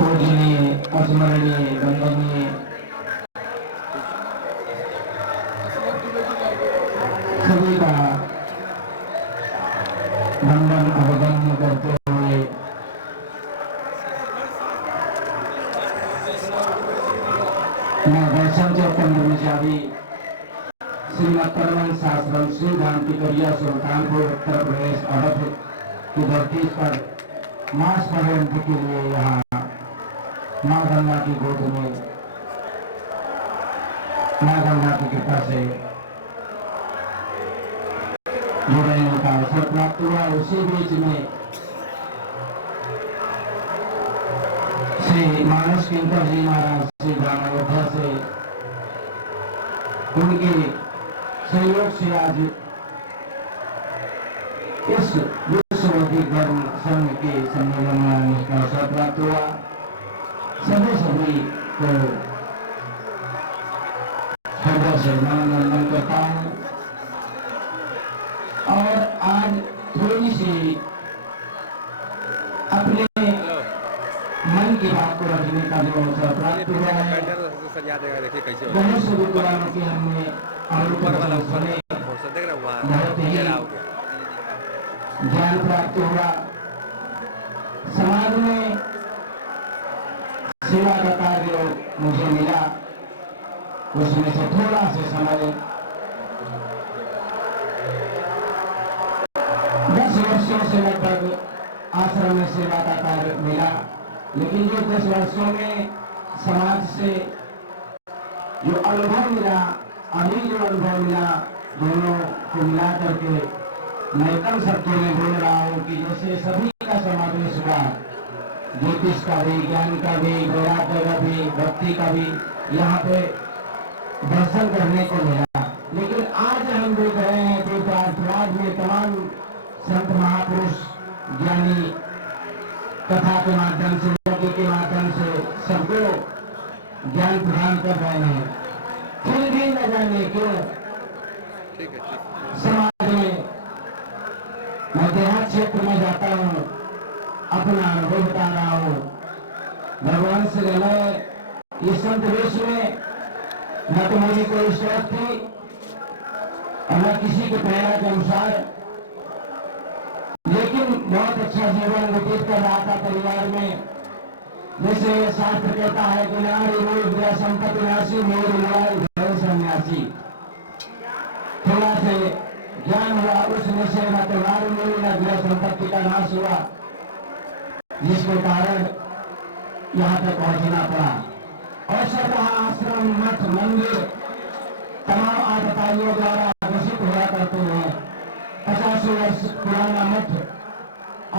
पूजनीय, स्मरणीय, वंदनीय सभी का वंदन अवगम्य करते हुए मैं वैष्णव चौपन ब्रह्मचारी श्रीमद परमहंस आश्रम श्री धाम पिपरिया सुल्तानपुर उत्तर प्रदेश अवध की धरती पर मास पर्यंत के लिए यहाँ माँ गंगा की गोद में माँ गंगा की कृपा से जुड़ने का अवसर प्राप्त हुआ। उसी बीच में श्री मानस किंकर जी महाराज श्री धाम अयोध्या से उनके सहयोग से आज इस विश्व धर्म संघ के सम्मेलन में आने का अवसर प्राप्त हुआ। सभी को हृदय से नमन करता हूँ और आज थोड़ी सी अपने मन की बात को रखने का जो अवसर प्राप्त हुआ है। गणेश विद्वानों की हमने अवलोकन सुने, बहुत ही ज्ञान प्राप्त हुआ। समाज में सेवा का कार्य मुझे मिला, उसमें से थोड़ा से समय 10 वर्षों से लगभग आश्रम में सेवा का कार्य मिला, लेकिन जो 10 वर्षों में समाज से जो अनुभव मिला, अभी जो अनुभव मिला, दोनों को मिला करके मैं कम शब्दों में बोल रहा हूँ कि जैसे सभी का समावेश हुआ, ज्योतिष का भी, ज्ञान का भी, वैराग्य का भी, भक्ति का भी यहाँ पे दर्शन करने को मिला। लेकिन आज हम देख रहे हैं कि प्रार्थनाज में तमाम संत महापुरुष ज्ञानी कथा के माध्यम से, यज्ञ के माध्यम से सबको ज्ञान प्रदान कर रहे हैं। फिर भी न जाने क्यों समाज में मैं देहात क्षेत्र में जाता हूँ, अपना अनुभव बता रहा हूँ। भगवान से मैं इस संत वेश में न तो मेरी कोई शौक थी और न किसी के प्रेरणा के अनुसार, लेकिन बहुत अच्छा जीवन व्यतीत कर रहा था परिवार में। जैसे शास्त्र कहता है कि नारी मूल गृह संपत्ति नाशी, मोर घर सन्यासी। थोड़ा से ज्ञान हुआ, उस निश्चय न तो नारी मूल न गृह संपत्ति का नाश हुआ, जिसके कारण यहाँ तक पहुंचना पड़ा। और सब आश्रम, मठ, मंदिर तमाम आतताइयों द्वारा घोषित हुआ करते हैं। 50 वर्ष पुराना मठ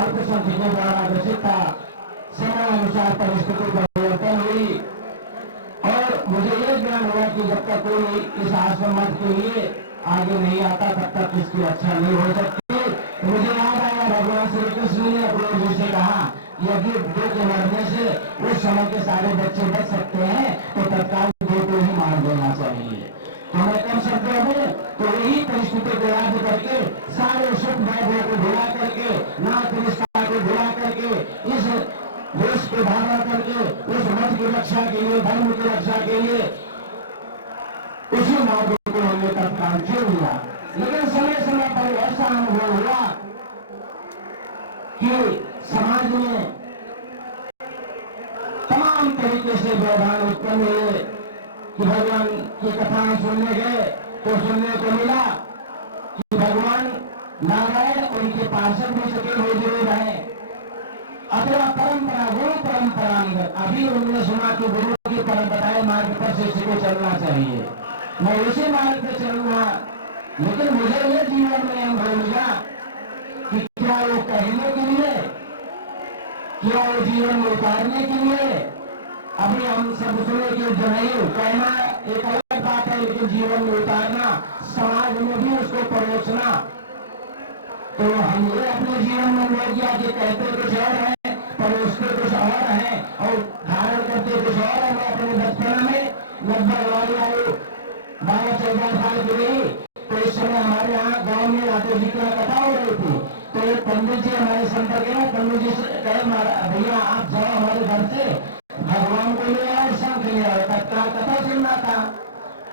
अल्पसंख्यकों द्वारा घोषित था। समय अनुसार परिस्थिति परिवर्तन हुई और मुझे ये ज्ञान हुआ कि जब तक कोई इस आश्रम मठ के लिए आगे नहीं आता तब तक इसकी रक्षा नहीं हो सकती। मुझे याद आया भगवान श्री कृष्ण ने अपने जी से कहा, यदि दो के मरने से उस समय के सारे बच्चे बच सकते हैं तो तत्काल दो को ही मार देना चाहिए। तो मैं कम शब्दों में तो यही परिस्थिति को याद करके, सारे सुख वैभव को भुला करके, नाथ निष्ठा को भुला करके, इस देश को धारा करके, उस मठ की रक्षा के लिए, धर्म की रक्षा के लिए उसी मार्ग को हमने तत्काल चुन लिया। लेकिन समय समय पर ऐसा अनुभव हुआ कि समाज में तमाम तरीके से व्यवधान उत्पन्न हुए कि भगवान की कथाएं सुनने गए तो सुनने को मिला कि भगवान नारायण उनके पार्षद भी सके हो जीवित है, अथवा परंपरा गुरु परंपरागत। अभी उन्होंने सुना कि गुरु की परंपराएं मार्ग पर शिष्य को चलना चाहिए, मैं उसी मार्ग पे चलूंगा। लेकिन मुझे ये जीवन में अनुभव मिला कि क्या वो कहने के लिए, क्या वो जीवन में उतारने के लिए। अभी हम सब सुने कि जनेऊ कहना एक अलग बात है, लेकिन जीवन में उतारना, समाज में भी उसको परोसना, तो हम ये अपने जीवन में लोग गया कि कहते कुछ और है, परोसते कुछ और है और धारण करते कुछ और है। मैं अपने बचपन में लगभग वाली आयु 12-14 साल की रही, तो इस समय हमारे यहाँ गांव में राधे जी की कथा हो रही थी। तो एक पंडित जी हमारे संपर्क में, पंडित जी से कहे भैया आप जाओ हमारे घर से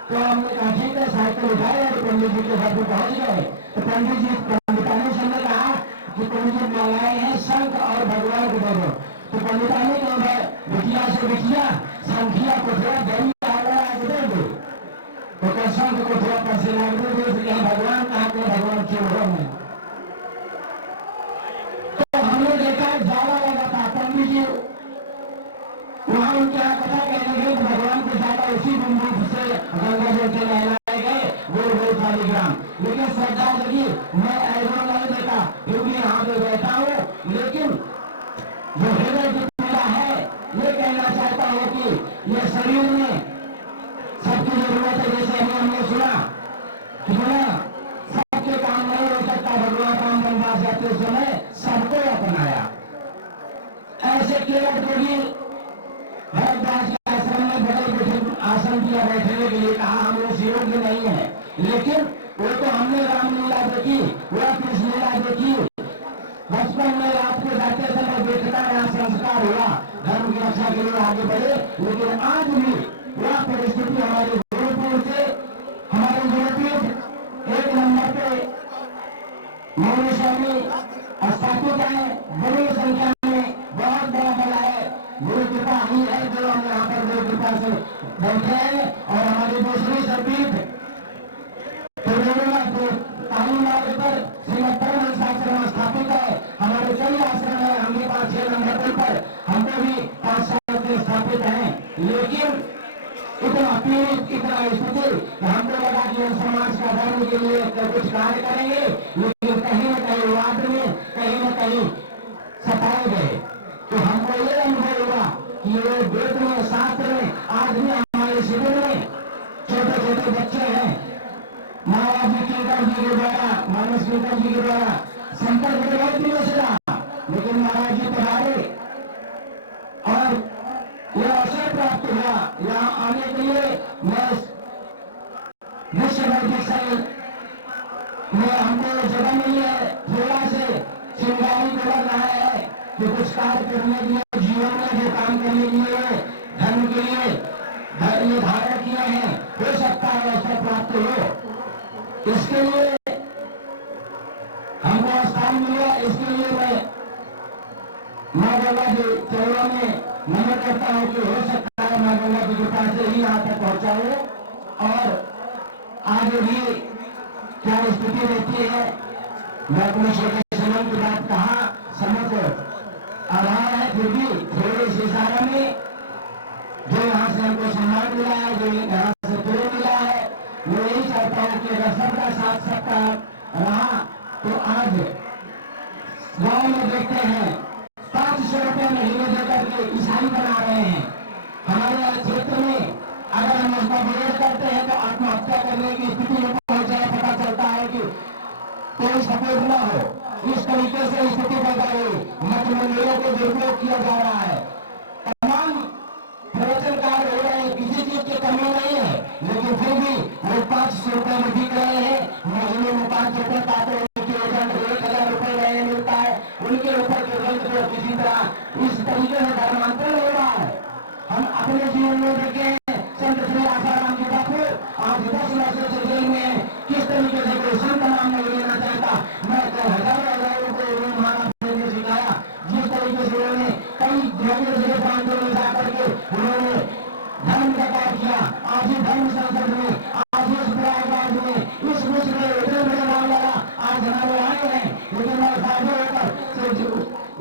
तो हमने कहा ठीक है, साइकिल उठाए और पंडित जी के घर पे पहुंच गए। तो पंडित जी पंडितानी से ने कहा कि पंडित जी मंगाए हैं शंख और भगवान को दे दो। तो पंडितानी को बिटिया से बिटिया संखिया को थोड़ा दही आगे दे दो। तो क्या शंख को थोड़ा पैसे लाग दे भगवान कहा के भगवान क्यों हो में। तो हमने देखा ज्यादा लगा था पंडित जी वहां उनके यहाँ कथा कहने गए भगवान को ज्यादा उसी बंदूक से गंगा जल से लहलाए गए गोल गोल शालिग्राम। लेकिन श्रद्धा लगी, मैं ऐसा नहीं देखा फिर भी यहाँ पे बैठा हूँ। लेकिन जो हृदय जो मेरा है ये कहना चाहता हूँ कि ये शरीर में सबकी जरूरत है। जैसे हमने सुना कि सबके काम नहीं हो सकता, भगवान राम बनवास जाते समय सबको अपनाया। ऐसे केवट को भी भरद्वाज के आश्रम में बड़े बैठे आसन दिया बैठने के लिए, कहा हम उस योग्य नहीं है। लेकिन वो तो हमने रामलीला देखी, वह कृष्ण लीला देखी। बचपन में रात को जाते समय देखना यहाँ संस्कार हुआ, धर्म की रक्षा के लिए आगे बढ़े। लेकिन आज भी वह परिस्थिति हमारे गुरुकुल से हमारे गुरुपीठ एक नंबर पे मौनी स्वामी स्थापित है। बड़ी संख्या में बहुत बड़ा बड़ा है, गुरु कृपा ही है जो हम यहाँ पर गुरु कृपा से बैठे हैं। और हमारी दूसरी सर्पीठ काली मार्ग पर श्रीमद परमहंस आश्रम स्थापित है। हमारे कई आश्रम है, हम भी 5-6 नंबर पर हमको भी 5 साल से स्थापित है। लेकिन इतना पीड़ित इतना स्थिति हमको लगा कि हम समाज का धर्म के लिए कुछ कार्य करेंगे, लेकिन कहीं न कहीं वाद में कहीं न कहीं सताए गए। तो हमको ये अनुभव हुआ कि ये वेद में शास्त्र में आज भी हमारे शिविर में छोटे छोटे बच्चे हैं। महाराज जी कीर्तन जी के द्वारा मानस कीर्तन जी के द्वारा संपर्क बहुत दिनों से रहा, लेकिन महाराज जी पधारे और यह अवसर प्राप्त हुआ यहाँ आने के लिए। मैं विश्व संघ में हमको जगह मिली है, थोड़ा से चिंगारी को लग रहा है कि कुछ कार्य करने के लिए जीवन में जो काम करने के लिए धर्म के लिए ये धारण किए हैं, हो सकता है अवसर प्राप्त हो। इसके लिए हमको स्थान मिला, इसके लिए मैं माँ गंगा जी चरणों में नमन करता हूँ कि हो सकता है माँ गंगा जी कृपा से ही यहाँ तक पहुँचा हो। और आगे भी क्या स्थिति रहती है, मैं अपने छोटे समय की बात कहा, समझ आधार है, फिर भी थोड़े से इशारा में जो यहाँ से हमको सम्मान मिला है, जो यहाँ से प्रेम मिला है, मैं यही चाहता हूँ कि अगर सबका साथ सबका रहा तो आज गाँव में देखते हैं 500 रुपये महीने देकर के ईसाई बना रहे हैं। हमारे क्षेत्र में अगर हम उसका विरोध करते हैं तो आत्महत्या करने की स्थिति में पहुंच जाए। पता चलता है कि कोई सपोर्ट न हो, इस तरीके से स्थिति पैदा हुई। मत मंदिरों को दुरुपयोग किया जा रहा है, तमाम प्रवचनकार हो रहे हैं, किसी चीज की कमी नहीं है, लेकिन फिर भी वो 500 रुपये में बिक रहे हैं। महीने में 500 रुपये पाते हैं, 1000 रुपये महीने मिलता है, उनके ऊपर को किसी तरह इस तरीके से धर्मांतरण हो रहा है। हम अपने जीवन में देखे संत श्री आसाराम जी बापू आज 10 वर्षों से जेल में, किस तरीके से कोई संत नाम नहीं लेना चाहता। मैं तो हजारों को महाराज ने सिखाया, जिस तरीके से उन्होंने कई जगह जिले प्रांतों में जाकर के उन्होंने धर्म का कार्य किया। आज ही धर्म संसद में, आज इस प्रयागराज में, इस विश्व में इतने बड़े नाम लगा, आज हमारे आए हैं। लेकिन मैं साधु होकर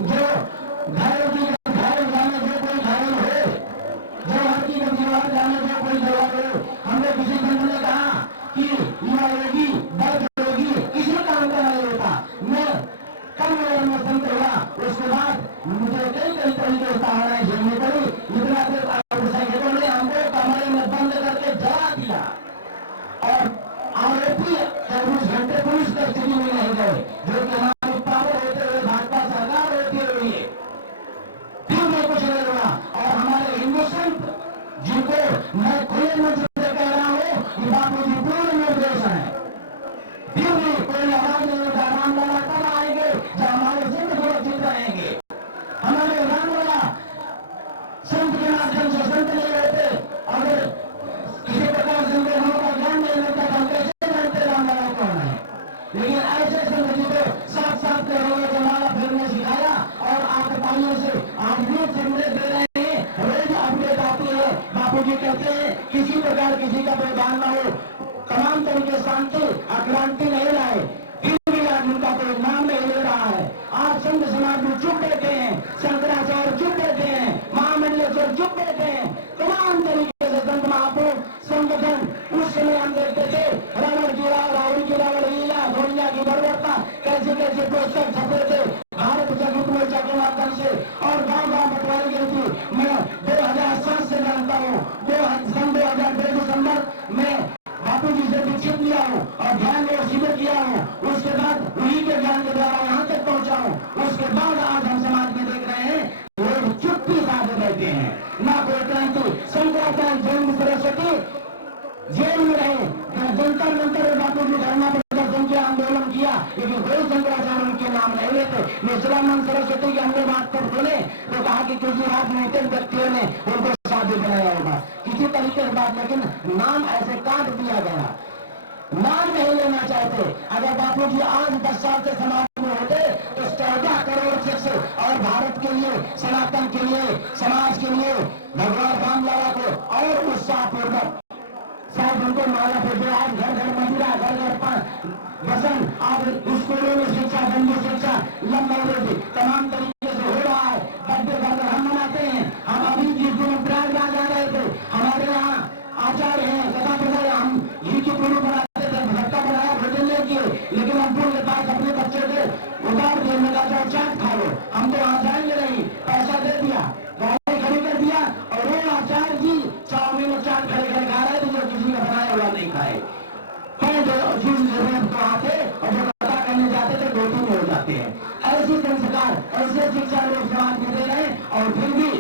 जो धर्म की धर्म जाने जो कोई धर्म हो, जो हर की जीवन जाने जो कोई जवाब हो, हमने किसी बंद ने कहा कि युवा योगी दर्द योगी किसी काम का नहीं होता। मैं कम उम्र में संत हुआ, उसके बाद मुझे कई कई तरीके से सहाराएं झेलनी पड़ी। इतना सैनिकों ने हमको कमरे में बंद करके जला दिया और आरोपी 24 घंटे पुलिस कस्टडी में नहीं गए, जो कि हमारी पावर होते हुए भाजपा सरकार होती हुई है, फिर भी कुछ नहीं हुआ। और हमारे हिंदू संत जिनको मैं खुले मंच से कह रहा हूँ कि बापू जी पूर्ण निर्देश है, फिर भी कोई आवाज नहीं उठा। रामलला कब आएंगे जब हमारे सिंध सुरक्षित रहेंगे, हमारे रामलला संत के माध्यम से संत समाज में चुप बैठे हैं, शंकराचार्य चुप बैठे हैं, महामंडलेश्वर चुप बैठे हैं, तमाम तरीके से संत महापुरुष संगठन उस समय हम देखते थे। रावण की रावण लीला धोनिया की बर्बरता, कैसे कैसे पुस्तक छपे थे भारत जागृत मोर्चा के माध्यम से, और गांव गांव बंटवारी गई थी। मैं 2007 से जानता हूँ, 2002 दिसंबर में बापू जी से दीक्षित लिया हूँ और ध्यान और शिविर किया हूँ। उसके बाद उन्हीं के ज्ञान के द्वारा यहाँ तक पहुँचा हूँ। उसके बाद आज हम समाज में देख रहे हैं लोग चुप्पी साधे बैठे हैं, ना कोई क्रांति। शंकराचार्य जन्म सरस्वती जेल में रहे, जंतर मंतर बापू जी धरना प्रदर्शन किया, आंदोलन किया, लेकिन कोई शंकराचार्य उनके नाम नहीं लेते। निश्चलानंद सरस्वती की हमने बात पर सुने तो कहा कि किसी राजनीतिक व्यक्तियों ने उनको साधु बनाया होगा, किसी तरीके से बात, लेकिन नाम ऐसे काट दिया गया, नाम नहीं लेना चाहते। अगर बापू जी आज 10 साल से समाज में होते तो 14 करोड़ शिष्य और भारत के लिए, सनातन के लिए, समाज के लिए भगवान रामलला को और उत्साहपूर्वक शायद उनको माला भेजे। आज घर घर मंदिरा, घर घर वसन, आज स्कूलों में शिक्षा, गंदी शिक्षा लंबा तमाम तरीके से हो रहा है। बर्थडे घर हम मनाते हैं। हम अभी जिस दिन प्रयागराज आ रहे थे, हमारे यहाँ आचार्य हैं कथा प्रदाय, हम घी की पूरी बनाते थे, भट्टा बनाया, भोजन ले किए, लेकिन हम के पास अपने बच्चे थे उतार दिए, मैं कहता चाट खा लो, हम तो वहां जाएंगे नहीं, पैसा दे दिया, गाड़ी खड़ी कर दिया, और वो आचार्य जी चाउमीन और चाट खड़े खड़े खा रहे थे जो किसी का बनाया हुआ नहीं खाए। जिस जरूरत को आते और जो कथा करने जाते थे रोटी में हो जाते हैं। ऐसी संस्कार, ऐसे शिक्षा लोग समाज में दे रहे हैं। और फिर भी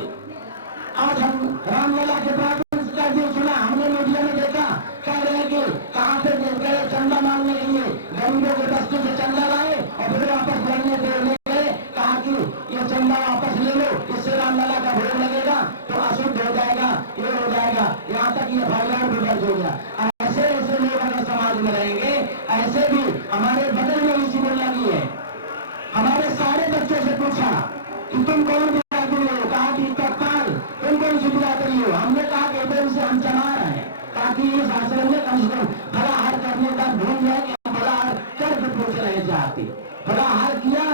आज हम रामलला के प्रारूप का जो सुना, हमने मीडिया में देखा, कह रहे हैं कि कहां से गए चंदा मांगने के लिए, गरीबों के दस्ते से चंदा लाए और फिर वापस लड़ने देने गए, कहा कि ये चंदा वापस ले लो, इससे रामलला का भोग लगेगा तो अशुद्ध हो जाएगा, ये हो जाएगा, यहाँ तक ये फाइलर भी दर्ज हो गया। ऐसे ऐसे लोग अगर समाज में रहेंगे, ऐसे भी हमारे बगल में भी शिविर लगी है। हमारे सारे बच्चों से पूछा कि तुम कौन बिरादरी हो, कहा कि तत्काल, तुम कौन सी बिरादरी हो। हमने कहा कि इधर से हम चला रहे हैं ताकि इस आश्रम में कम से कम फलाहार करने का भूल जाए कि हम फलाहार करके पूछ रहे जाते। फलाहार किया,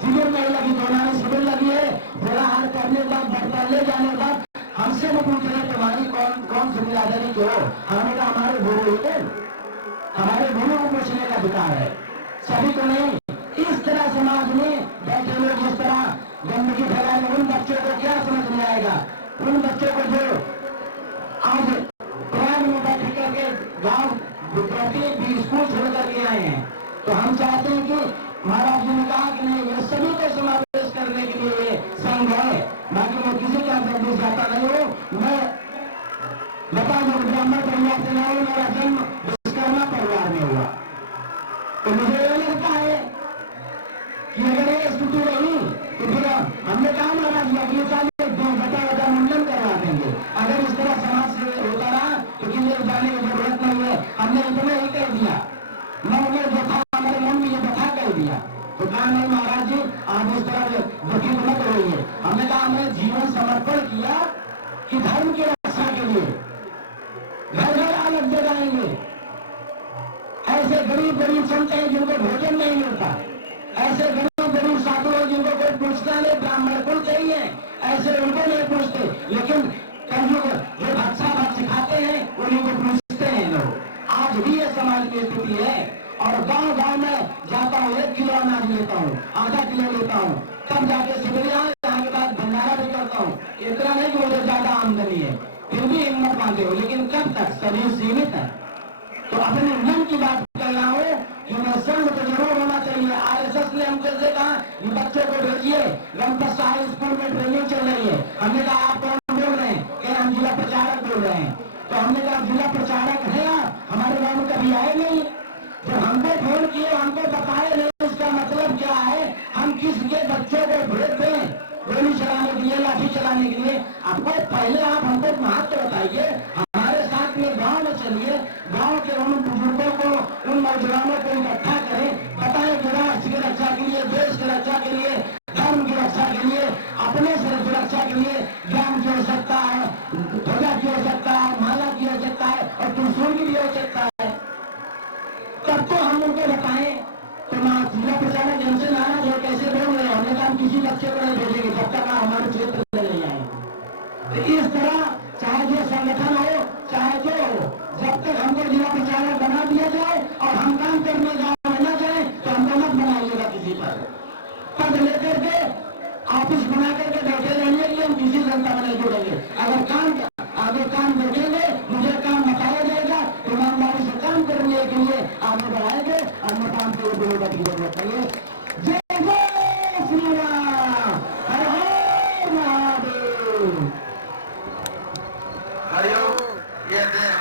शिविर नहीं लगी, दोनों शिविर लगी है, फलाहार करने का बाद ले जाने का हमसे वो पूछ रहे तुम्हारी कौन सी बिरादरी की हो। हमने कहा हमारे गुरु है, हमारे गुरु को पूछने का अधिकार है, सभी को नहीं। इस तरह समाज में बैठे लोग इस तरह गंदगी फैलाने, उन बच्चों को क्या समझ में आएगा। उन बच्चों को जो आज प्रयाग में बैठ करके गाँव भी स्कूल छोड़ करके आए हैं, तो हम चाहते हैं कि महाराज जी ने कहा कि नहीं, ये सभी को समावेश करने के लिए ये संघ है, बाकी मैं किसी का निर्देश जाता नहीं हूँ। मैं बता दूं ब्राह्मण परिवार से नहीं, मेरा जन्म विश्वकर्मा परिवार में हुआ, तो मुझे ये लगता है कि अगर ये स्थिति रही तो फिर हमने कहा महाराज ये साल बता मुंडन करवा देंगे। अगर इस तरह समाज से होता रहा तो किसी जाने की जरूरत नहीं है। हमने इतना ही कह दिया, मन में जो था हमारे मन में ये बता कह दिया, तो कहा नहीं महाराज जी आप इस तरह व्यतीत मत रहिए। हमने कहा हमने जीवन समर्पण किया कि धर्म की रक्षा के लिए, घर घर अलग जगाएंगे। ऐसे गरीब गरीब संत हैं जिनको भोजन नहीं मिलता, ऐसे गरीब गरीब साधु हैं जिनको कोई पूछता नहीं, ब्राह्मण कुल चाहिए, ऐसे उनको नहीं पूछते, लेकिन कलयुग जो भक्षा भक्ष खाते हैं उन्हीं को पूछते हैं लोग। आज भी ये समाज की स्थिति है। और गांव गांव में जाता हूँ, 1 किलो अनाज लेता हूँ, आधा किलो लेता हूँ, तब जाके शिविर यहाँ के बाद भंडारा भी करता हूँ। इतना नहीं कि मुझे ज्यादा आमदनी है, फिर भी हिम्मत बांधे हो, लेकिन कब तक, शरीर सीमित है। तो अपने मन की बात कर रहा हूँ कि मैं संघ तो जरूर होना चाहिए। RSS ने हमसे कहा कि बच्चों को भेजिए, गणपत साहिब स्कूल में ट्रेनिंग चल रही है। हमने कहा आप कौन बोल रहे हैं, कि हम जिला प्रचारक बोल रहे हैं। तो हमने कहा जिला प्रचारक है आप, हमारे गाँव में कभी आए नहीं, जब हमको फोन किए हमको बताए नहीं, उसका मतलब क्या है, हम किसके बच्चों को भेज दें गोली चलाने के लिए, लाठी चलाने के लिए। आपको पहले आप हमको महत्व बताइए, हमारे साथ में गांव में चलिए, गांव के उन बुजुर्गों को, उन नौजवानों को इकट्ठा करें, बताएं कि राष्ट्र की रक्षा के लिए, देश की रक्षा के लिए, धर्म की रक्षा के लिए, अपने सुरक्षा के लिए ज्ञान की आवश्यकता है, ध्वजा की आवश्यकता है, माला की आवश्यकता है और त्रिशूल की भी आवश्यकता है। तब तो हम उनको बताएं। तो जिला प्रचारक हमसे नाराज हो, कैसे बोल रहे क्षेत्र में भेजेंगे जब तक आप हमारे क्षेत्र में नहीं आएंगे। तो इस तरह चाहे जो संगठन हो चाहे जो हो, जब तक हमको जिला प्रचारक बना दिया जाए और हम काम करने गाँव में न जाए तो हमको मत बनाइएगा किसी पर पद लेकर के ऑफिस बना करके बैठे रहने के लिए हम किसी जनता में नहीं जुड़ेंगे। अगर काम देखेंगे मुझे काम बताया जाएगा ईमानदारी से काम करने के लिए आगे बढ़ाएंगे, अन्य काम के लिए जरूरत नहीं है।